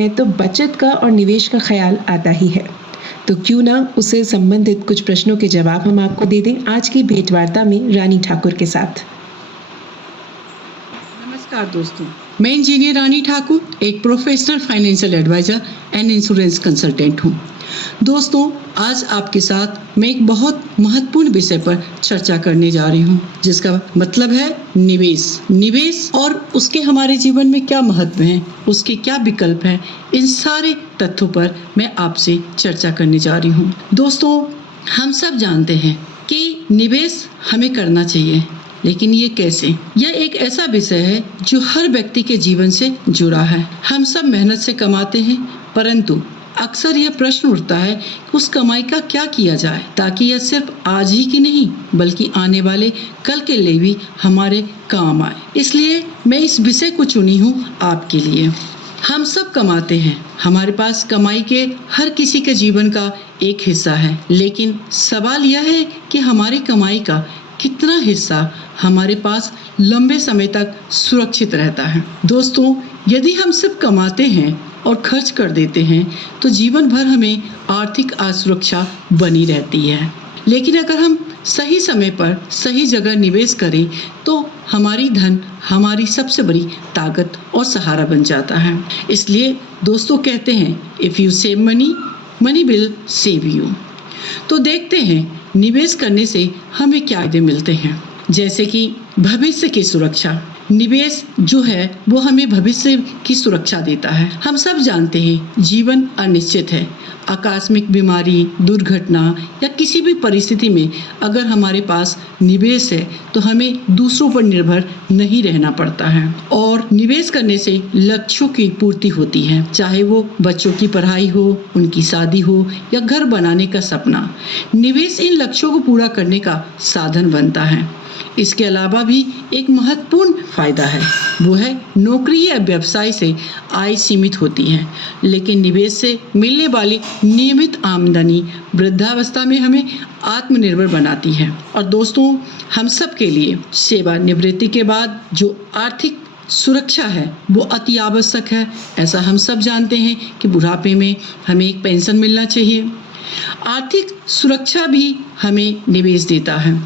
है तो बचत का और निवेश का ख्याल आता ही है। तो क्यों ना उससे संबंधित कुछ प्रश्नों के जवाब हम आपको दे दें आज की भेंटवार्ता में रानी ठाकुर के साथ। नमस्कार दोस्तों, मैं इंजीनियर रानी ठाकुर, एक professional financial advisor and insurance consultant हूँ। दोस्तों, आज आपके साथ मैं एक बहुत महत्वपूर्ण विषय पर चर्चा करने जा रही हूँ, जिसका मतलब है निवेश और उसके हमारे जीवन में क्या महत्व है, उसके क्या विकल्प हैं, इन सारे तथ्यों पर मैं आपसे चर्चा करने जा रही हूँ। दोस्तों, हम सब जानते हैं कि निवेश हमें करना चाहिए, लेकिन ये कैसे? यह एक ऐसा विषय है जो हर व्यक्ति के जीवन से जुड़ा है। हम सब मेहनत से कमाते हैं, परंतु अक्सर यह प्रश्न उठता है कि उस कमाई का क्या किया जाए ताकि यह सिर्फ आज ही की नहीं बल्कि आने वाले कल के लिए भी हमारे काम आए। इसलिए मैं इस विषय को चुनी हूँ आपके लिए। हम सब कमाते हैं, हमारे पास कमाई के हर किसी के जीवन का एक हिस्सा है, लेकिन सवाल यह है कि हमारी कमाई का कितना हिस्सा हमारे पास लंबे समय तक सुरक्षित रहता है। दोस्तों, यदि हम सिर्फ कमाते हैं और खर्च कर देते हैं तो जीवन भर हमें आर्थिक असुरक्षा बनी रहती है। लेकिन अगर हम सही समय पर सही जगह निवेश करें तो हमारी धन हमारी सबसे बड़ी ताकत और सहारा बन जाता है। इसलिए दोस्तों कहते हैं, if you save money, money will save you. तो देखते हैं निवेश करने से हमें क्या फायदे मिलते हैं। जैसे कि भविष्य की सुरक्षा। निवेश जो है वो हमें भविष्य की सुरक्षा देता है। हम सब जानते हैं जीवन अनिश्चित है। आकस्मिक बीमारी, दुर्घटना या किसी भी परिस्थिति में अगर हमारे पास निवेश है तो हमें दूसरों पर निर्भर नहीं रहना पड़ता है। और निवेश करने से लक्ष्यों की पूर्ति होती है, चाहे वो बच्चों की पढ़ाई हो, उनकी शादी हो या घर बनाने का सपना। निवेश इन लक्ष्यों को पूरा करने का साधन बनता है। इसके अलावा भी एक महत्वपूर्ण फायदा है, वो है नौकरी या व्यवसाय से आय सीमित होती है, लेकिन निवेश से मिलने वाली नियमित आमदनी वृद्धावस्था में हमें आत्मनिर्भर बनाती है। और दोस्तों, हम सब के लिए सेवानिवृत्ति के बाद जो आर्थिक सुरक्षा है वो अति आवश्यक है। ऐसा हम सब जानते हैं कि बुढ़ापे में हमें एक पेंशन मिलना चाहिए। आर्थिक सुरक्षा भी हमें निवेश देता है।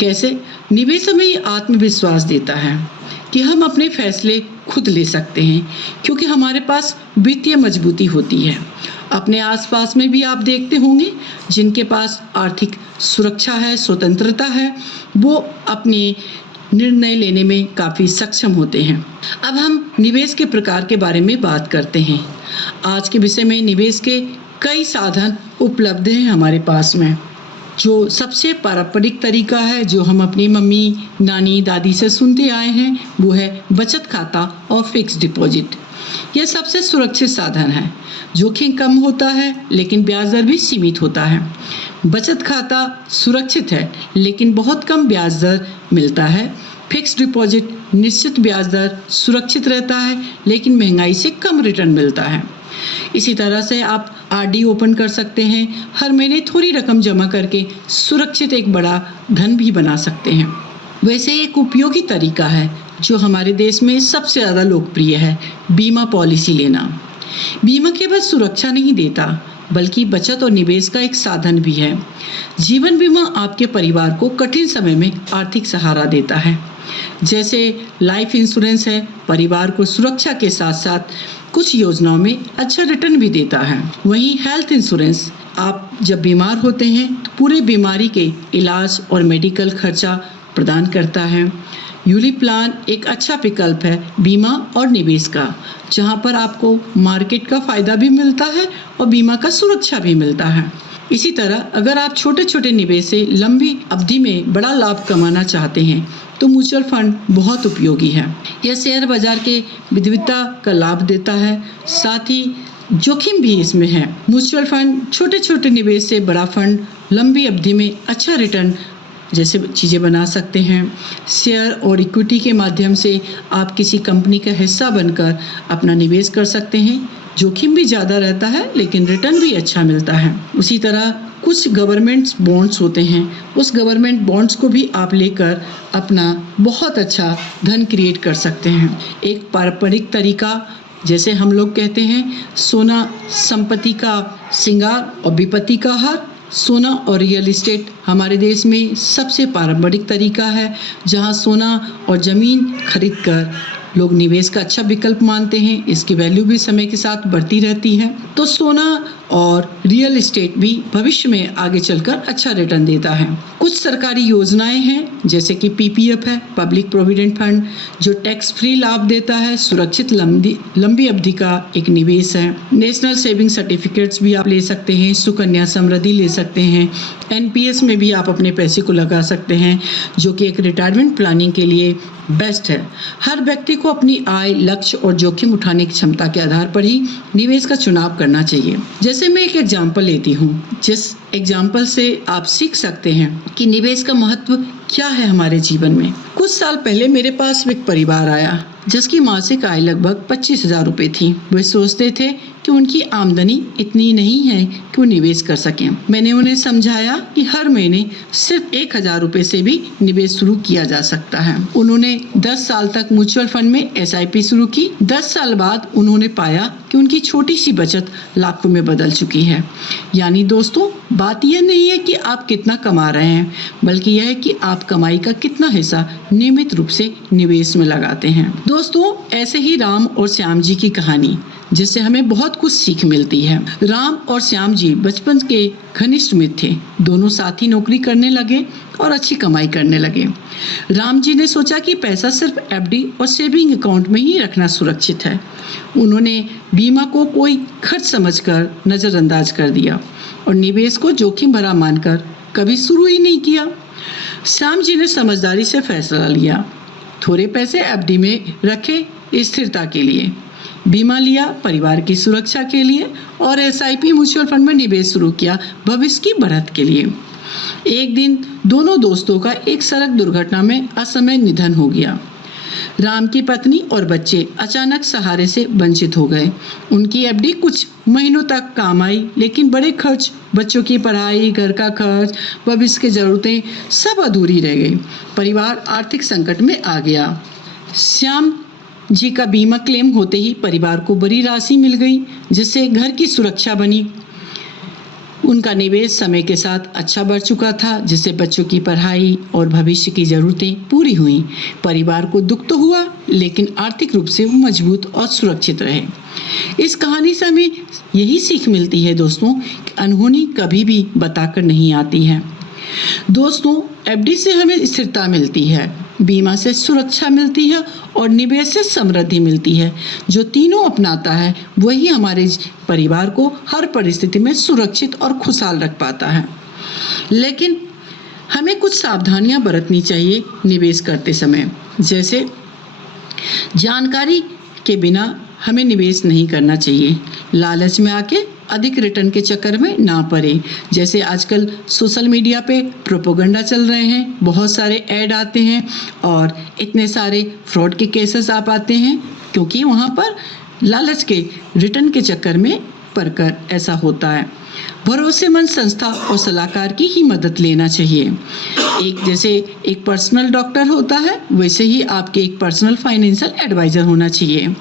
कैसे? निवेश हमें आत्मविश्वास देता है कि हम अपने फैसले खुद ले सकते हैं, क्योंकि हमारे पास वित्तीय मजबूती होती है। अपने आसपास में भी आप देखते होंगे जिनके पास आर्थिक सुरक्षा है, स्वतंत्रता है, वो अपने निर्णय लेने में काफ़ी सक्षम होते हैं। अब हम निवेश के प्रकार के बारे में बात करते हैं। आज के विषय में निवेश के कई साधन उपलब्ध हैं हमारे पास में। जो सबसे पारंपरिक तरीका है, जो हम अपनी मम्मी, नानी, दादी से सुनते आए हैं, वो है बचत खाता और फिक्स डिपॉजिट। यह सबसे सुरक्षित साधन है। जोखिम कम होता है लेकिन ब्याज दर भी सीमित होता है। बचत खाता सुरक्षित है लेकिन बहुत कम ब्याज दर मिलता है। फिक्स डिपॉजिट निश्चित ब्याज दर, सुरक्षित रहता है लेकिन महंगाई से कम रिटर्न मिलता है। इसी तरह से आप आरडी ओपन कर सकते हैं। हर महीने थोड़ी रकम जमा करके सुरक्षित एक बड़ा धन भी बना सकते हैं। वैसे एक उपयोगी तरीका है जो हमारे देश में सबसे ज़्यादा लोकप्रिय है, बीमा पॉलिसी लेना। बीमा केवल सुरक्षा नहीं देता बल्कि बचत और निवेश का एक साधन भी है। जीवन बीमा आपके परिवार को कठिन समय में आर्थिक सहारा देता है। जैसे लाइफ इंश्योरेंस है, परिवार को सुरक्षा के साथ साथ कुछ योजनाओं में अच्छा रिटर्न भी देता है। वहीं हेल्थ इंश्योरेंस, आप जब बीमार होते हैं तो पूरे बीमारी के इलाज और मेडिकल खर्चा प्रदान करता है। यूलिप प्लान एक अच्छा विकल्प है बीमा और निवेश का, जहां पर आपको मार्केट का फायदा भी मिलता है और बीमा का सुरक्षा भी मिलता है। इसी तरह अगर आप छोटे छोटे निवेश से लंबी अवधि में बड़ा लाभ कमाना चाहते हैं तो म्यूचुअल फंड बहुत उपयोगी है। यह शेयर बाजार के विविधता का लाभ देता है, साथ ही जोखिम भी इसमें है। म्यूचुअल फंड छोटे छोटे निवेश से बड़ा फंड लंबी अवधि में अच्छा रिटर्न जैसे चीज़ें बना सकते हैं। शेयर और इक्विटी के माध्यम से आप किसी कंपनी का हिस्सा बनकर अपना निवेश कर सकते हैं। जोखिम भी ज़्यादा रहता है लेकिन रिटर्न भी अच्छा मिलता है। उसी तरह कुछ गवर्नमेंट बॉन्ड्स होते हैं, उस गवर्नमेंट बॉन्ड्स को भी आप लेकर अपना बहुत अच्छा धन क्रिएट कर सकते हैं। एक पारंपरिक तरीका जैसे हम लोग कहते हैं सोना संपत्ति का श्रृंगार और विपत्ति का हार। सोना और रियल एस्टेट हमारे देश में सबसे पारंपरिक तरीका है जहां सोना और ज़मीन खरीद कर लोग निवेश का अच्छा विकल्प मानते हैं। इसकी वैल्यू भी समय के साथ बढ़ती रहती है। तो सोना और रियल एस्टेट भी भविष्य में आगे चलकर अच्छा रिटर्न देता है। कुछ सरकारी योजनाएं हैं जैसे कि पीपीएफ है, पब्लिक प्रोविडेंट फंड, जो टैक्स फ्री लाभ देता है, सुरक्षित लंबी अवधि का एक निवेश है। नेशनल सेविंग सर्टिफिकेट्स भी आप ले सकते हैं, सुकन्या समृद्धि ले सकते हैं, एनपीएस में भी आप अपने पैसे को लगा सकते हैं, जो कि एक रिटायरमेंट प्लानिंग के लिए बेस्ट है। हर व्यक्ति को अपनी आय, लक्ष्य और जोखिम उठाने की क्षमता के आधार पर ही निवेश का चुनाव करना चाहिए। जैसे मैं एक एग्जाम्पल लेती हूँ, जिस एग्जाम्पल से आप सीख सकते हैं कि निवेश का महत्व क्या है हमारे जीवन में। कुछ साल पहले मेरे पास एक परिवार आया जिसकी मासिक आय लगभग 25,000 रुपए थी। वे सोचते थे कि उनकी आमदनी इतनी नहीं है कि वो निवेश कर सकें। मैंने उन्हें समझाया कि हर महीने सिर्फ 1,000 रुपए से भी निवेश शुरू किया जा सकता है। उन्होंने 10 साल तक म्यूचुअल फंड में एसआईपी शुरू की। 10 साल बाद उन्होंने पाया कि उनकी छोटी सी बचत लाखों में बदल चुकी है। यानी दोस्तों, बात यह नहीं है कि आप कितना कमा रहे हैं, बल्कि यह है कि आप कमाई का कितना हिस्सा नियमित रूप से निवेश में लगाते हैं। दोस्तों, ऐसे ही राम और श्याम जी की कहानी, जिससे हमें बहुत कुछ सीख मिलती है। राम और श्याम जी बचपन के घनिष्ठ मित्र थे। दोनों साथ ही नौकरी करने लगे और अच्छी कमाई करने लगे। राम जी ने सोचा कि पैसा सिर्फ एफडी और सेविंग अकाउंट में ही रखना सुरक्षित है। उन्होंने बीमा को कोई खर्च समझकर नजरअंदाज कर दिया और निवेश को जोखिम भरा मानकर कभी शुरू ही नहीं किया। श्याम जी ने समझदारी से फैसला लिया, थोड़े पैसे एफडी में रखे स्थिरता के लिए, बीमा लिया परिवार की सुरक्षा के लिए, और एसआईपी म्यूचुअल फंड में निवेश शुरू किया भविष्य की बढ़त के लिए। एक दिन दोनों दोस्तों का एक सड़क दुर्घटना में असमय निधन हो गया। राम की पत्नी और बच्चे अचानक सहारे से वंचित हो गए। उनकी एफडी कुछ महीनों तक काम आई, लेकिन बड़े खर्च, बच्चों की पढ़ाई, घर का खर्च, भविष्य की जरूरतें सब अधूरी रह गई। परिवार आर्थिक संकट में आ गया। श्याम जी का बीमा क्लेम होते ही परिवार को बड़ी राशि मिल गई, जिससे घर की सुरक्षा बनी। उनका निवेश समय के साथ अच्छा बढ़ चुका था, जिससे बच्चों की पढ़ाई और भविष्य की जरूरतें पूरी हुई। परिवार को दुख तो हुआ, लेकिन आर्थिक रूप से वो मजबूत और सुरक्षित रहे। इस कहानी से हमें यही सीख मिलती है दोस्तों कि अनहोनी कभी भी बताकर नहीं आती है। दोस्तों, एफडी से हमें स्थिरता मिलती है, बीमा से सुरक्षा मिलती है और निवेश से समृद्धि मिलती है। जो तीनों अपनाता है वही हमारे परिवार को हर परिस्थिति में सुरक्षित और खुशहाल रख पाता है। लेकिन हमें कुछ सावधानियां बरतनी चाहिए निवेश करते समय। जैसे जानकारी के बिना हमें निवेश नहीं करना चाहिए। लालच में आके अधिक रिटर्न के चक्कर में ना पड़े। जैसे आजकल सोशल मीडिया पे प्रोपोगंडा चल रहे हैं, बहुत सारे ऐड आते हैं और इतने सारे फ्रॉड के केसेस आ पाते हैं, क्योंकि वहाँ पर लालच के रिटर्न के चक्कर में पड़कर ऐसा होता है। भरोसेमंद संस्था और सलाहकार की ही मदद लेना चाहिए। जैसे एक पर्सनल डॉक्टर होता है, वैसे ही आपके एक पर्सनल फाइनेंशियल एडवाइजर होना चाहिए।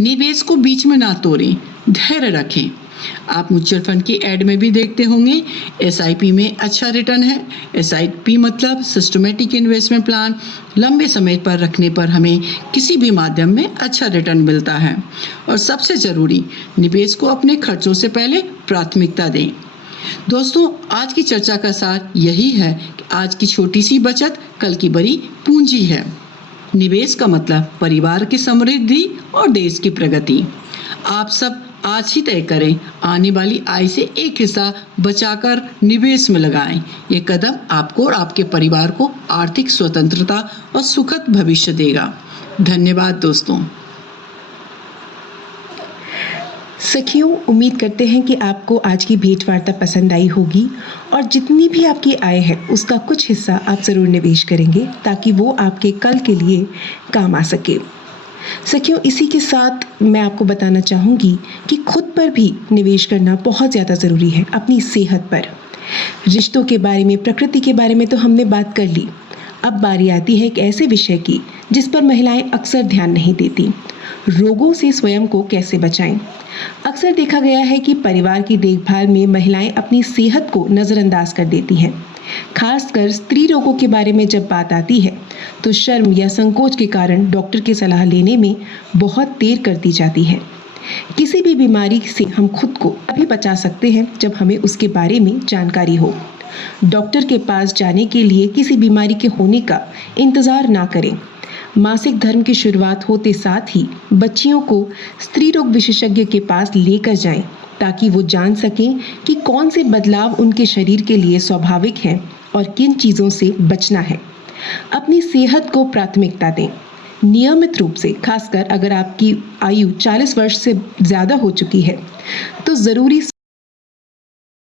निवेश को बीच में ना तोड़ें, धैर्य रखें। आप म्यूचुअल फंड की ऐड में भी देखते होंगे एसआईपी में अच्छा रिटर्न है। एसआईपी मतलब सिस्टमेटिक इन्वेस्टमेंट प्लान। लंबे समय पर रखने पर हमें किसी भी माध्यम में अच्छा रिटर्न मिलता है। और सबसे ज़रूरी, निवेश को अपने खर्चों से पहले प्राथमिकता दें। दोस्तों, आज की चर्चा का सार यही है कि आज की छोटी सी बचत कल की बड़ी पूंजी है। निवेश का मतलब परिवार की समृद्धि और देश की प्रगति। आप सब आज ही तय करें, आने वाली आय से एक हिस्सा बचाकर निवेश में लगाएं। ये कदम आपको और आपके परिवार को आर्थिक स्वतंत्रता और सुखद भविष्य देगा। धन्यवाद दोस्तों। सखियों, उम्मीद करते हैं कि आपको आज की भेंट वार्ता पसंद आई होगी और जितनी भी आपकी आय है उसका कुछ हिस्सा आप ज़रूर निवेश करेंगे, ताकि वो आपके कल के लिए काम आ सके। सखियों, इसी के साथ मैं आपको बताना चाहूँगी कि खुद पर भी निवेश करना बहुत ज़्यादा ज़रूरी है, अपनी सेहत पर। रिश्तों के बारे में, प्रकृति के बारे में तो हमने बात कर ली। अब बारी आती है एक ऐसे विषय की जिस पर महिलाएं अक्सर ध्यान नहीं देती। रोगों से स्वयं को कैसे बचाएं। अक्सर देखा गया है कि परिवार की देखभाल में महिलाएं अपनी सेहत को नजरअंदाज कर देती हैं। खासकर स्त्री रोगों के बारे में जब बात आती है तो शर्म या संकोच के कारण डॉक्टर की सलाह लेने में बहुत देर कर दी जाती है। किसी भी बीमारी से हम खुद को तभी बचा सकते हैं जब हमें उसके बारे में जानकारी हो। डॉक्टर के पास जाने के लिए किसी बीमारी के होने का इंतजार ना करें। मासिक धर्म की शुरुआत होते साथ ही बच्चियों को स्त्री रोग विशेषज्ञ के पास लेकर जाएं, ताकि वो जान सकें कि कौन से बदलाव उनके शरीर के लिए स्वाभाविक हैं और किन चीज़ों से बचना है। अपनी सेहत को प्राथमिकता दें। नियमित रूप से, खासकर अगर आपकी आयु 40 वर्ष से ज़्यादा हो चुकी है, तो ज़रूरी